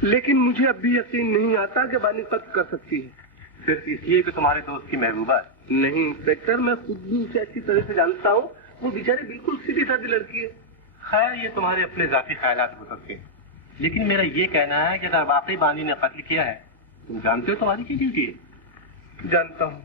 लेकिन मुझे अब भी यकीन नहीं आता कि बानी कत्ल कर सकती है। सिर्फ इसलिए कि तुम्हारे दोस्त की महबूबा है? नहीं इंस्पेक्टर, मैं खुद भी उसे अच्छी तरह से जानता हूँ। वो बेचारी बिल्कुल सीधी सादी लड़की है। खैर, ये तुम्हारे अपने जाती ख्यालात हो सकते हैं, लेकिन मेरा ये कहना है कि अगर वाकई बानी ने कत्ल किया है, तुम जानते हो तुम्हारी क्या ड्यूटी है? जानता हूँ।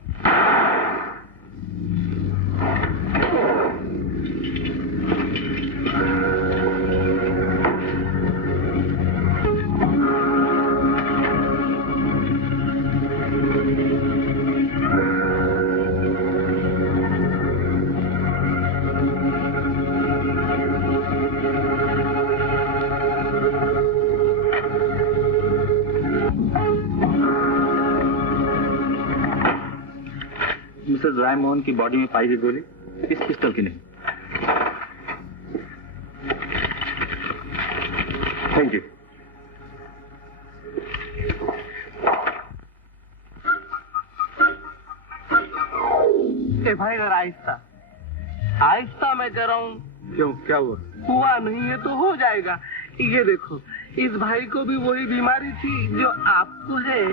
मिसेस रायमोहन की बॉडी में पाई गई गोली इस पिस्टल की नहीं। Thank you. ए भाई जरा आहिस्ता आहिस्ता, मैं कह रहा हूँ। क्यों, क्या हुआ? हुआ नहीं है तो हो जाएगा। ये देखो, इस भाई को भी वही बीमारी थी जो आपको है।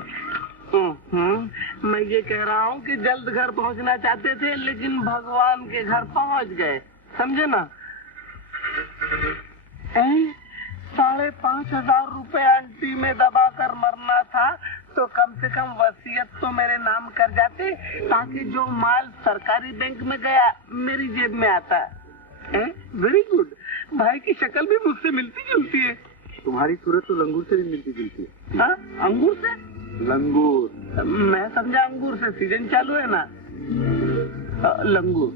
मैं ये कह रहा हूँ कि जल्द घर पहुँचना चाहते थे, लेकिन भगवान के घर पहुँच गए, समझे ना? 5,500 रुपए आंटी में दबा कर मरना था, तो कम से कम वसीयत तो मेरे नाम कर जाते, ताकि जो माल सरकारी बैंक में गया मेरी जेब में आता। Very good. भाई की शक्ल भी मुझसे मिलती जुलती है। तुम्हारी सूरत तो लंगूर से भी मिलती जुलती है। हाँ, अंगूर से? लंगूर। मैं समझा अंगूर से, सीजन चालू है ना। लंगूर।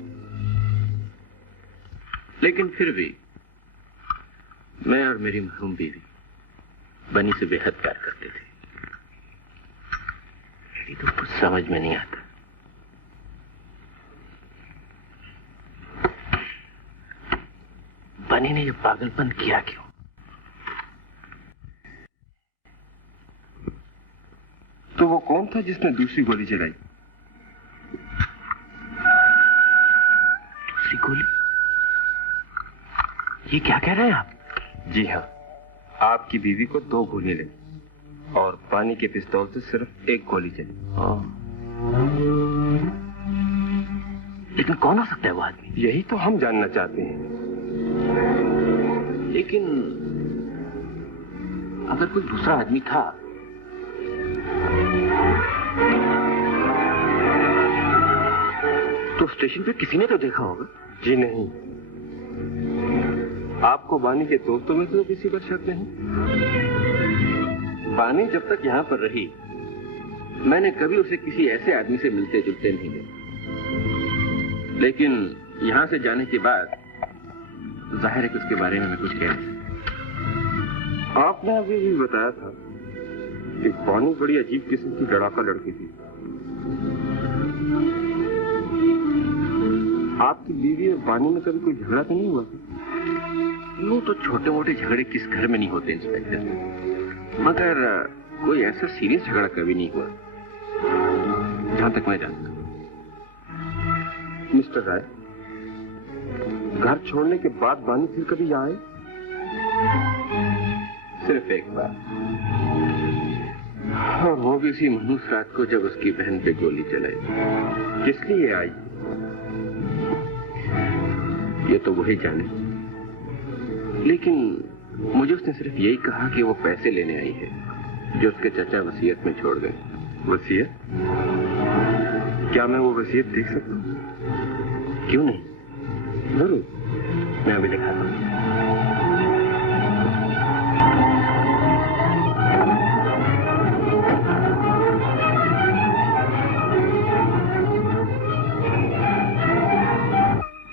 लेकिन फिर भी मैं और मेरी मरहूम बीवी बनी से बेहद प्यार करते थे। ये तो कुछ समझ में नहीं आता। बनी ने ये पागलपन किया क्यों? तो वो कौन था जिसने दूसरी गोली चलाई? दूसरी गोली? ये क्या कह रहे हैं आप? जी हाँ, आपकी बीवी को 2 गोली लगी और पानी के पिस्तौल से सिर्फ 1 गोली चली। लेकिन कौन हो सकता है वो आदमी? यही तो हम जानना चाहते हैं। लेकिन अगर कोई दूसरा आदमी था तो स्टेशन पे किसी ने तो देखा होगा। जी नहीं, आपको बानी के दोस्तों में तो किसी पर शक नहीं? बानी जब तक यहाँ पर रही, मैंने कभी उसे किसी ऐसे आदमी से मिलते जुलते नहीं देखा। लेकिन यहाँ से जाने के बाद जाहिर है कि उसके बारे में मैं कुछ कह नहीं सकता। आपने अभी भी बताया था कि बानी बड़ी अजीब किस्म की लड़ाका लड़की थी। आपकी बीवी और बानी में कभी कोई झगड़ा तो नहीं हुआ? यूं तो छोटे मोटे झगड़े किस घर में नहीं होते इंस्पेक्टर, मगर कोई ऐसा सीरियस झगड़ा कभी नहीं हुआ जहां तक मैं जानता हूं। मिस्टर राय, घर छोड़ने के बाद बानी फिर कभी यहाँ आए? सिर्फ एक बार, और वो भी उसी मनहूस रात को जब उसकी बहन पे गोली चलाई। किस लिए आई ये तो वही जाने, लेकिन मुझे उसने सिर्फ यही कहा कि वो पैसे लेने आई है जो उसके चाचा वसीयत में छोड़ गए। वसीयत? क्या मैं वो वसीयत देख सकता हूँ? क्यों नहीं, जरूर। मैं अभी दिखाता हूँ।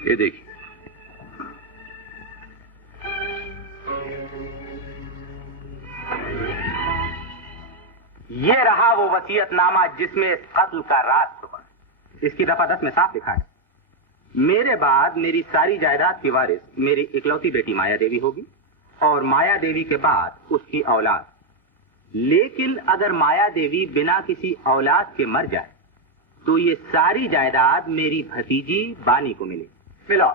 ये देखिए, ये रहा वो वसीयतनामा जिसमें इस कत्ल का राज छुपा है। इसकी दफा 10 में साफ लिखा है, मेरे बाद मेरी सारी जायदाद की वारिस मेरी इकलौती बेटी माया देवी होगी और माया देवी के बाद उसकी औलाद। लेकिन अगर माया देवी बिना किसी औलाद के मर जाए तो ये सारी जायदाद मेरी भतीजी बानी को मिले। मिलो,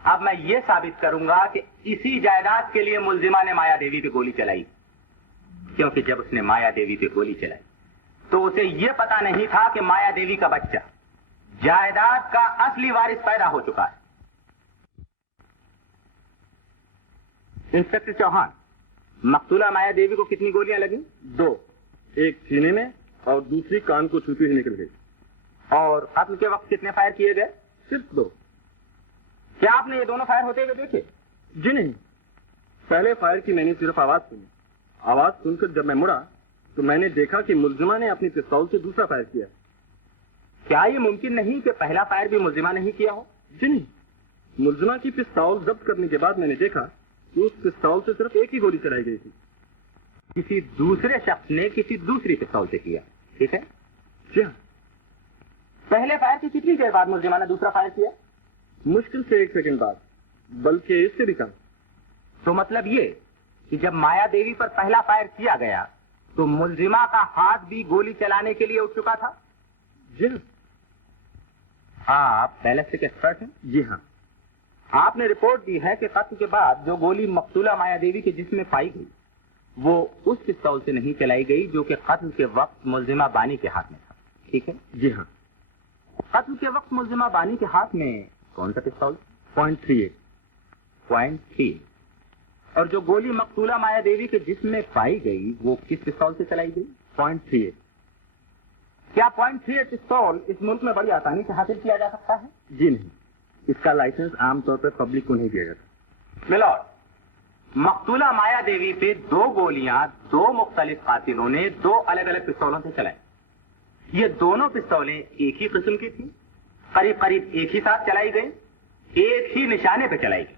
अब मैं ये साबित करूंगा कि इसी जायदाद के लिए मुलजिमा ने माया देवी पे गोली चलाई। क्योंकि जब उसने माया देवी पे गोली चलाई तो उसे यह पता नहीं था कि माया देवी का बच्चा जायदाद का असली वारिस पैदा हो चुका है। इंस्पेक्टर चौहान, मकतूला माया देवी को कितनी गोलियां लगी? 2, एक सीने में और दूसरी कान को छूती हुई निकल गई। और कत्ल के वक्त कितने फायर किए गए? सिर्फ 2। क्या आपने ये दोनों फायर होते हुए देखे? जी नहीं, पहले फायर की मैंने सिर्फ आवाज सुनी। आवाज सुनकर जब मैं मुड़ा तो मैंने देखा कि मुलजिमा ने अपनी पिस्तौल से दूसरा फायर किया। क्या ये मुमकिन नहीं कि पहला फायर भी मुलजिमा नहीं किया हो? जी नहीं, मुलजिमा की पिस्तौल जब्त करने के बाद मैंने देखा कि उस पिस्तौल से सिर्फ एक ही गोली चलाई गई थी। किसी दूसरे शख्स ने किसी दूसरी पिस्तौल से किया, ठीक है? जी हाँ। पहले फायर की कितनी देर बाद मुलजिमा ने दूसरा फायर किया? मुश्किल से 1 सेकंड बाद, बल्कि इससे भी कम। तो मतलब ये कि जब माया देवी पर पहला फायर किया गया तो मुलजिमा का हाथ भी गोली चलाने के लिए उठ चुका था? जी हाँ। आप बैलिस्टिक एक्सपर्ट हैं? जी हाँ। आपने रिपोर्ट दी है कि कत्ल के बाद जो गोली मकतूला माया देवी के जिस्म में पाई गई वो उस पिस्तौल से नहीं चलाई गई जो कि कत्ल के वक्त मुलजिमा बानी के हाथ में था, ठीक है? जी हाँ। कत्ल के वक्त मुलजिमा बानी के हाथ में कौन सा पिस्तौल? .38 और जो गोली मकतूला माया देवी के जिस्म में पाई गई वो किस पिस्तौल से चलाई गई? .38। क्या .38 पिस्तौल इस मुल्क में बड़ी आसानी से हासिल किया जा सकता है? जी नहीं, इसका लाइसेंस आमतौर पर पब्लिक को नहीं दिया जाता। मिलॉर्ड, मकतूला माया देवी पे 2 गोलियां 2 मुख्तलिफ कातिलों ने 2 अलग अलग पिस्तौलों से चलाई। ये दोनों पिस्तौलें एक ही किस्म की थी, करीब करीब एक ही साथ चलाई गई, एक ही निशाने पे चलाई गई।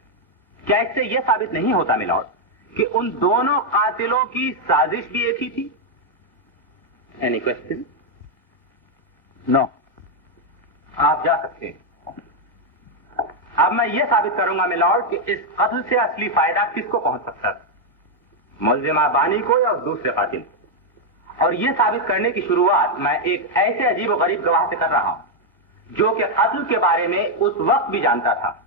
क्या इससे यह साबित नहीं होता मिलॉर्ड कि उन दोनों कातिलों की साजिश भी एक ही थी? Any question? नो। आप जा सकते हैं। अब मैं यह साबित करूंगा मिलॉर्ड कि इस कत्ल से असली फायदा किसको पहुंच सकता था, मुलजिमा बानी को या उस दूसरे कातिल को। और यह साबित करने की शुरुआत मैं एक ऐसे अजीब और गरीब गवाह से कर रहा हूं जो कि कत्ल के बारे में उस वक्त भी जानता था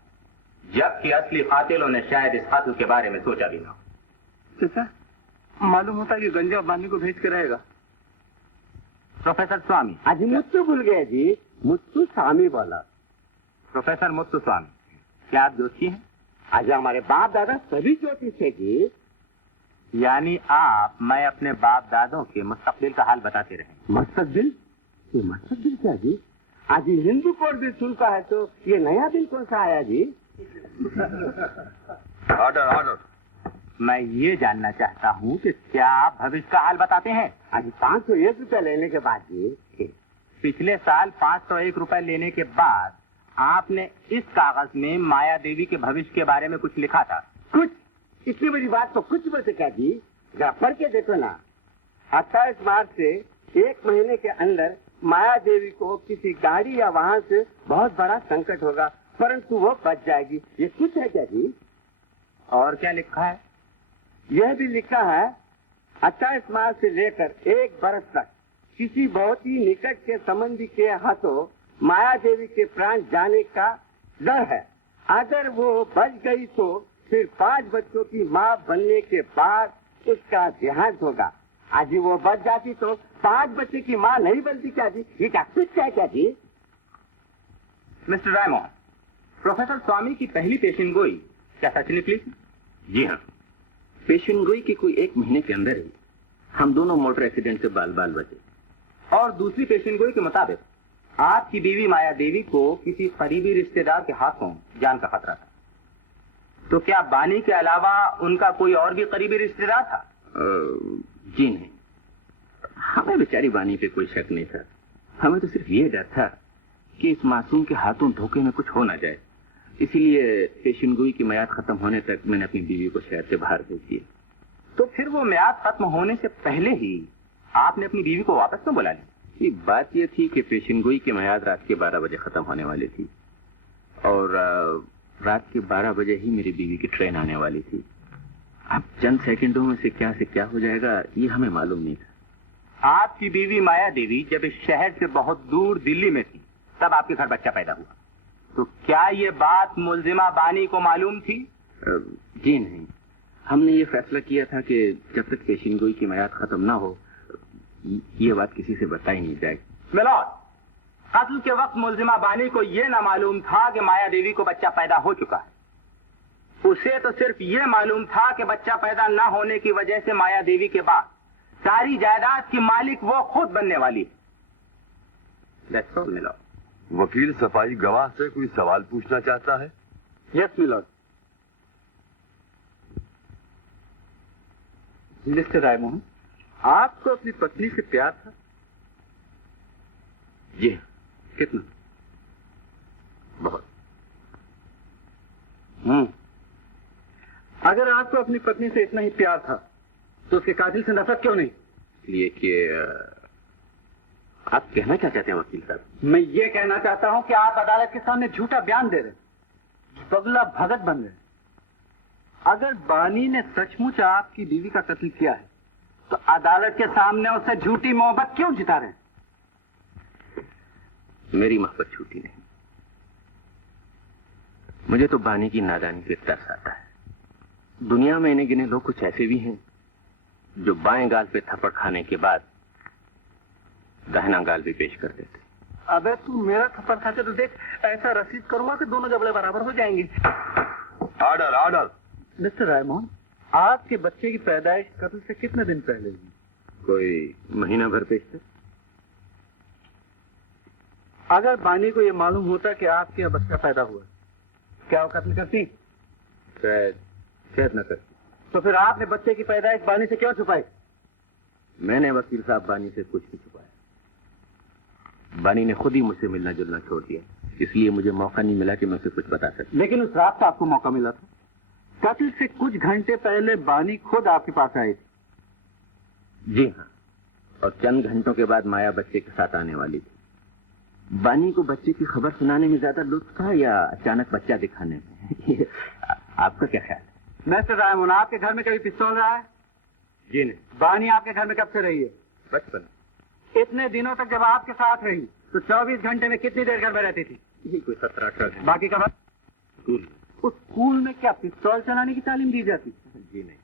जबकि असली कातिलों ने शायद इस कत्ल के बारे में सोचा भी ना। चाचा, मालूम होता है कि गंजा बानी को भेज के रहेगा। प्रोफेसर स्वामी। आज मुझसे भूल गए जी, मुझसे स्वामी बोला। प्रोफेसर मुत्तु स्वामी, क्या आप जोशी हैं? आज हमारे बाप दादा सभी ज्योतिष थे जी। यानी आप मैं अपने बाप दादों के मुस्तकबिल का हाल बताते रहे। मुस्तकबिल? ये मुस्तकबिल क्या जी? आज ये हिंदू कोड बिल सुनता है तो ये नया बिल कौन सा आया जी? ऑर्डर। मैं ये जानना चाहता हूँ कि क्या आप भविष्य का हाल बताते हैं? आज 501 रुपया लेने के बाद जी। पिछले साल 501 रुपए लेने के बाद आपने इस कागज में माया देवी के भविष्य के बारे में कुछ लिखा था। कुछ? इतनी बड़ी बात तो कुछ बचे क्या जी? जरा पढ़ के देखो ना। 28 मार्च से 1 महीने के अंदर माया देवी को किसी गाड़ी या वाहन से बहुत बड़ा संकट होगा, परंतु वो बच जाएगी। ये कुछ है क्या जी? और क्या लिखा है? यह भी लिखा है 28 मार्च से लेकर 1 बरस तक किसी बहुत ही निकट के संबंधी के हाथों माया देवी के प्राण जाने का डर है। अगर वो बच गई तो फिर 5 बच्चों की मां बनने के बाद उसका देहांत होगा। आज वो बच जाती तो 5 बच्चे की मां नहीं बनती क्या जी? ये क्या कुछ है क्या जी? मिस्टर रायमोहन, प्रोफेसर स्वामी की पहली पेशिनगोई क्या सच निकली थी? जी हाँ, पेशिनगोई के कोई 1 महीने के अंदर ही हम दोनों मोटर एक्सीडेंट से बाल बाल बचे। और दूसरी पेशिनगोई के मुताबिक आपकी बीवी माया देवी को किसी करीबी रिश्तेदार के हाथों जान का खतरा था। तो क्या बानी के अलावा उनका कोई और भी करीबी रिश्तेदार था? जी नहीं, हमें बेचारी बानी पे कोई शक नहीं था। हमें तो सिर्फ ये डर था कि इस मासूम के हाथों धोखे में कुछ हो ना जाए। इसीलिए पेशिनगोई की मियाद खत्म होने तक मैंने अपनी बीवी को शहर से बाहर भेज दिया। तो फिर वो मियाद खत्म होने से पहले ही आपने अपनी बीवी को वापस क्यों बुला लिया? बात यह थी कि पेशिनगोई की मियाद रात के 12 बजे खत्म होने वाली थी और रात के 12 बजे ही मेरी बीवी की ट्रेन आने वाली थी। अब चंद सेकंडों में से क्या हो जाएगा ये हमें मालूम नहीं था। आपकी बीवी माया देवी जब इस शहर से बहुत दूर दिल्ली में थी तब आपके घर बच्चा पैदा हुआ। तो क्या ये बात मुलजिमा बानी को मालूम थी? जी नहीं, हमने ये फैसला किया था कि जब तक पेशिनगोई की मियाद खत्म ना हो ये बात किसी से बताई नहीं जाएगी। मिलॉर्ड, कत्ल के वक्त मुलजिमा बानी को यह ना मालूम था कि माया देवी को बच्चा पैदा हो चुका है। उसे तो सिर्फ ये मालूम था कि बच्चा पैदा ना होने की वजह से माया देवी के बाद सारी जायदाद की मालिक वो खुद बनने वाली है। That's all, milord. वकील सफाई गवाह से कोई सवाल पूछना चाहता है? Yes milord. मिस्टर रायमोहन, आपको अपनी पत्नी से प्यार था? जी। कितना? बहुत। अगर आपको अपनी पत्नी से इतना ही प्यार था तो उसके कातिल से नफरत क्यों नहीं? इसलिए कि आप कहना क्या चाहते हैं वकील साहब? मैं ये कहना चाहता हूं कि आप अदालत के सामने झूठा बयान दे रहे, बगला भगत बन रहे। अगर बानी ने सचमुच आपकी बीवी का कत्ल किया है तो अदालत के सामने उसे झूठी मोहब्बत क्यों जिता रहे? मेरी मोहब्बत झूठी नहीं। मुझे तो बानी की नादानी पे तरस आता है। दुनिया में इन्हें गिने लोग कुछ ऐसे भी हैं जो बाएं गाल पे थप्पड़ खाने के बाद दाहिना गाल भी पेश कर देते। अबे तू मेरा थप्पड़ खा के तो देख, ऐसा रसीद करूंगा कि दोनों जबड़े बराबर हो जाएंगे। Order order. मिस्टर रायमोहन, आपके बच्चे की पैदाइश कत्ल से कितने दिन पहले हुई? कोई महीना भर पेश। अगर बानी को यह मालूम होता कि आपके यहाँ बच्चा पैदा हुआ, क्या वो कत्ल करती? शायद न करती। तो फिर आपने बच्चे की पैदाइश बानी से क्यों छुपाई? मैंने वकील साहब बानी से कुछ नहीं छुपाया। बानी ने खुद ही मुझसे मिलना जुलना छोड़ दिया, इसलिए मुझे मौका नहीं मिला कि मैं उसे कुछ बता सकूं। लेकिन उस रात को आपको मौका मिला था। कत्ल से कुछ घंटे पहले बानी खुद आपके पास आई थी। जी हाँ, और चंद घंटों के बाद माया बच्चे के साथ आने वाली थी। बानी को बच्चे की खबर सुनाने में ज्यादा लुत्फ था या अचानक बच्चा दिखाने में? आपका क्या ख्याल है? मिस्टर रायमोहन, आपके घर में कभी पिस्तौल रहा है? जी नहीं। बानी आपके घर में कब से रही है? बचपन। इतने दिनों तक जब आपके साथ रही तो 24 घंटे में कितनी देर घर में रहती थी? यही कोई 17-18 घंटे। बाकी का वक्त स्कूल। उस स्कूल में क्या पिस्तौल चलाने की तालीम दी जाती? जी नहीं।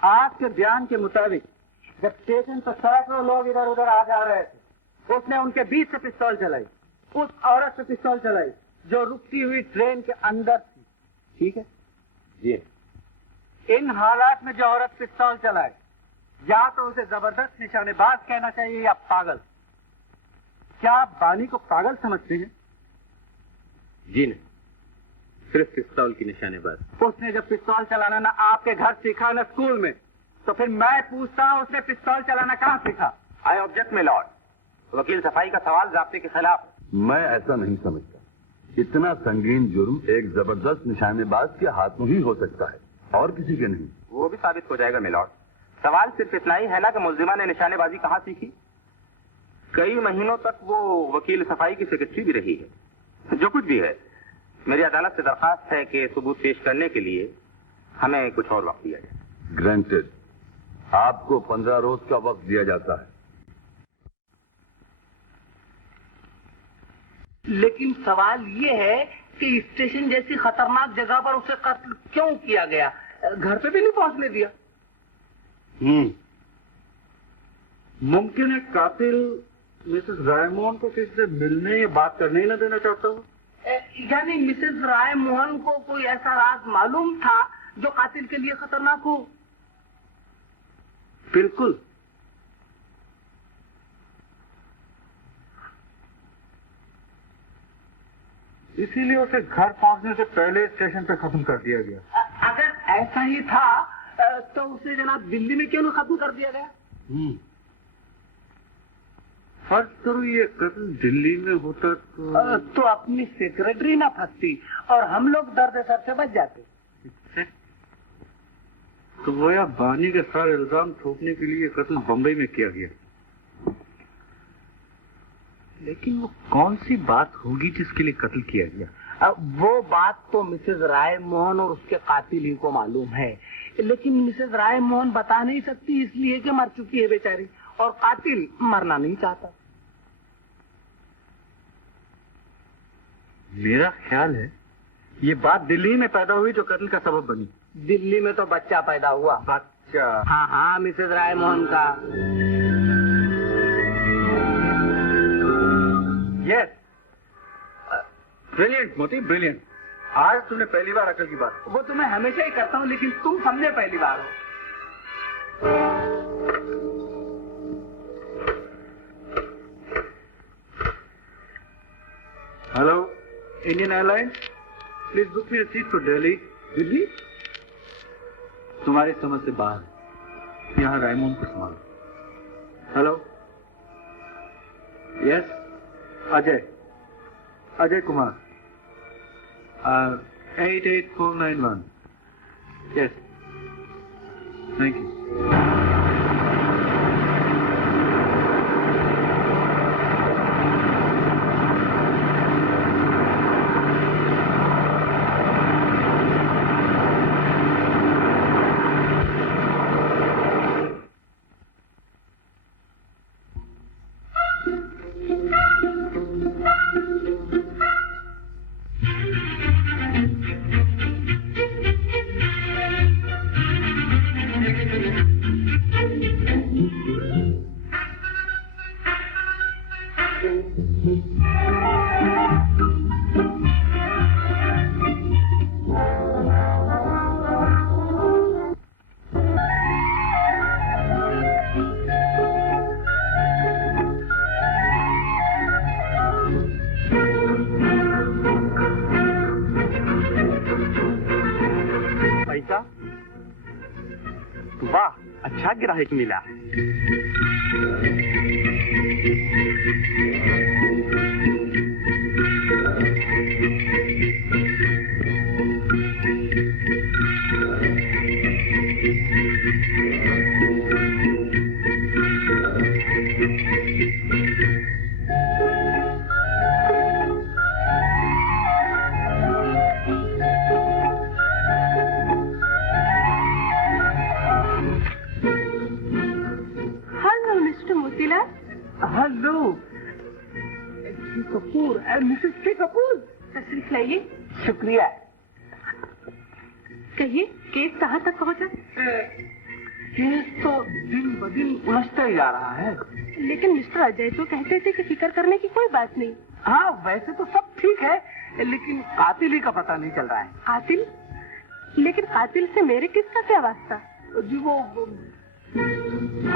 आपके बयान के मुताबिक जब स्टेशन पर सैकड़ों लोग इधर उधर आ जा रहे थे, उसने उनके बीच से पिस्तौल चलाई। उस औरत से पिस्तौल चलाई जो रुकती हुई ट्रेन के अंदर थी। ठीक है जी। इन हालात में जो औरत पिस्तौल चलाए, या तो उसे जबरदस्त निशानेबाज कहना चाहिए या पागल। क्या आप बानी को पागल समझते हैं? जी नहीं, सिर्फ पिस्तौल की निशानेबाज। उसने जब पिस्तौल चलाना ना आपके घर सीखा ना स्कूल में, तो फिर मैं पूछता हूं उसने पिस्तौल चलाना कहां सीखा? I object my Lord. वकील सफाई का सवाल ज़ाब्ते के खिलाफ है। मैं ऐसा नहीं समझता। इतना संगीन जुर्म एक जबरदस्त निशानेबाज के हाथ में ही हो सकता है और किसी के नहीं। वो भी साबित हो जाएगा मिलॉर्ड। सवाल सिर्फ इतना ही है ना कि मुलजिमा ने निशानेबाजी कहाँ सीखी। कई महीनों तक वो वकील सफाई की सेक्रेटरी भी रही है। जो कुछ भी है, मेरी अदालत से दरखास्त है कि सबूत पेश करने के लिए हमें कुछ और वक्त दिया जाए। ग्रांटेड। आपको 15 रोज का वक्त दिया जाता है। लेकिन सवाल ये है कि स्टेशन जैसी खतरनाक जगह पर उसे कत्ल क्यों किया गया? घर पे भी नहीं पहुंचने दिया। मुमकिन है कातिल मिसेस रायमोहन को किसी से मिलने या बात करने ही न देना चाहता हो। यानी मिसेस रायमोहन को कोई ऐसा राज मालूम था जो कातिल के लिए खतरनाक हो? बिल्कुल। इसीलिए उसे घर पहुंचने से पहले स्टेशन पे खत्म कर दिया गया। अगर ऐसा ही था तो उसे जनाब दिल्ली में क्यों नहीं खत्म कर दिया गया? फर्ज करो ये कत्ल दिल्ली में होता तो अपनी सेक्रेटरी ना फंसती और हम लोग दर्द सर से बच जाते। तो वो या बानी के सारे इल्जाम थोपने के लिए कत्ल बम्बई में किया गया। लेकिन वो कौन सी बात होगी जिसके लिए कत्ल किया गया? वो बात तो मिसेस रायमोहन और उसके कातिल ही को मालूम है, लेकिन मिसेस रायमोहन बता नहीं सकती इसलिए कि मर चुकी है बेचारी, और कातिल मरना नहीं चाहता। मेरा ख्याल है ये बात दिल्ली में पैदा हुई जो कत्ल का सबब बनी। दिल्ली में तो बच्चा पैदा हुआ। अच्छा। हाँ हाँ, मिसेस रायमोहन का। यस, ब्रिलियंट मोती, ब्रिलियंट। आज तुमने पहली बार अकल की बात। वो तो मैं हमेशा ही करता हूँ, लेकिन तुम समझे पहली बार हो। Hello, Indian airlines, please book me a seat for Delhi. Delhi तुम्हारी समझ से बाहर है। यहाँ रायमोहन को संभालो। Hello, yes, Ajay Kumar, 88491। Yes, thank you. वाह, अच्छा ग्राहक मिला। हेलो कपूर, मिसेस के कपूर, तशरीफ लाइए। शुक्रिया। कहिए, केस कहाँ तक पहुँचा? केस तो दिन ब दिन उलझता ही जा रहा है। लेकिन मिस्टर अजय तो कहते थे कि फिक्र करने की कोई बात नहीं। हाँ, वैसे तो सब ठीक है, लेकिन कातिल ही का पता नहीं चल रहा है। कातिल? लेकिन कातिल से मेरे किसका क्या वास्ता? जी वो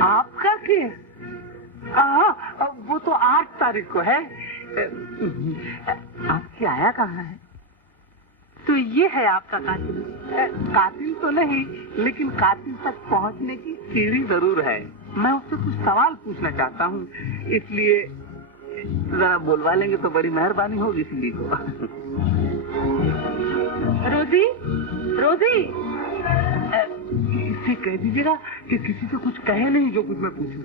आपका केस, वो तो 8 तारीख को है। आपकी आया कहाँ है? तो ये है आपका कातिल? कातिल तो नहीं, लेकिन कातिल तक पहुँचने की सीढ़ी जरूर है। मैं उससे कुछ सवाल पूछना चाहता हूँ, इसलिए जरा बुलवा लेंगे तो बड़ी मेहरबानी होगी सीढ़ी को। रोजी, रोजी, इसे कह दीजिएगा कि किसी से कुछ कहे नहीं जो कुछ मैं पूछूं।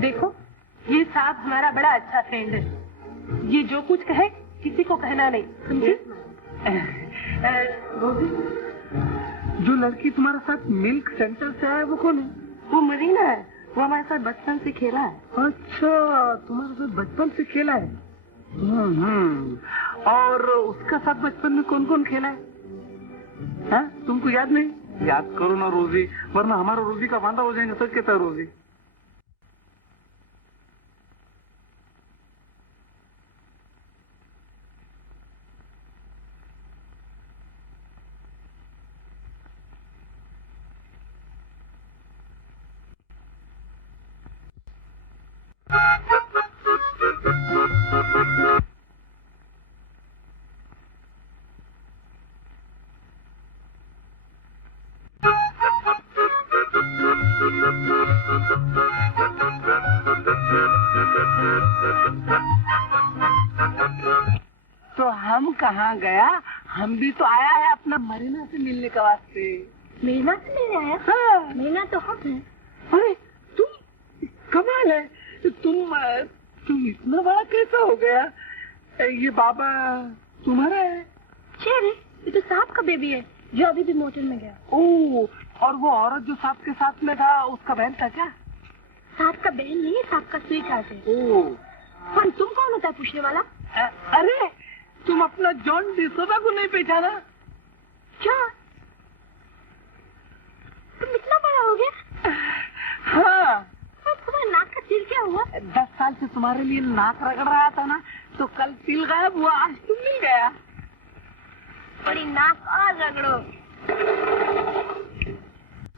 देखो, ये साहब हमारा बड़ा अच्छा फ्रेंड है। ये जो कुछ कहे किसी को कहना नहीं, समझे? रोजी, जो लड़की तुम्हारे साथ मिल्क सेंटर से है वो कौन है? वो मरीना है, वो हमारे साथ बचपन से खेला है। अच्छा, तुम्हारे साथ बचपन से खेला है। और उसका साथ बचपन में कौन कौन खेला है? तुमको याद नहीं? याद करो ना रोजी, वरना हमारा रोजी का वांदा हो जाएगा। सच कहता है रोजी। तो हम कहाँ गया? हम भी तो आया है अपना मरीना से मिलने के वास्ते। मीना से मिलने आया? हाँ। मीना तो हम है। अरे तुम, कमाल है, तुम इतना बड़ा कैसा हो गया? ये बाबा तुम्हारा है? चेहरे, ये तो साहब का बेबी है जो अभी भी मोटर में गया। ओह, और वो औरत जो साहब के साथ में था उसका बहन था क्या? साहब का बहन नहीं है, साहब का स्वीट हार्ट है। ओह, पर तुम कौन होता है पूछने वाला? अरे तुम अपना जॉन डिसोजा को नहीं पहचाना? क्या तुम इतना बड़ा हो गया? हाँ। तो तुम्हारे नाक का तिल क्या हुआ? 10 साल से तुम्हारे लिए नाक रगड़ रहा था ना, तो कल तिल गायब हुआ, आज तुम मिल गया। बड़ी नाक और रगड़ो।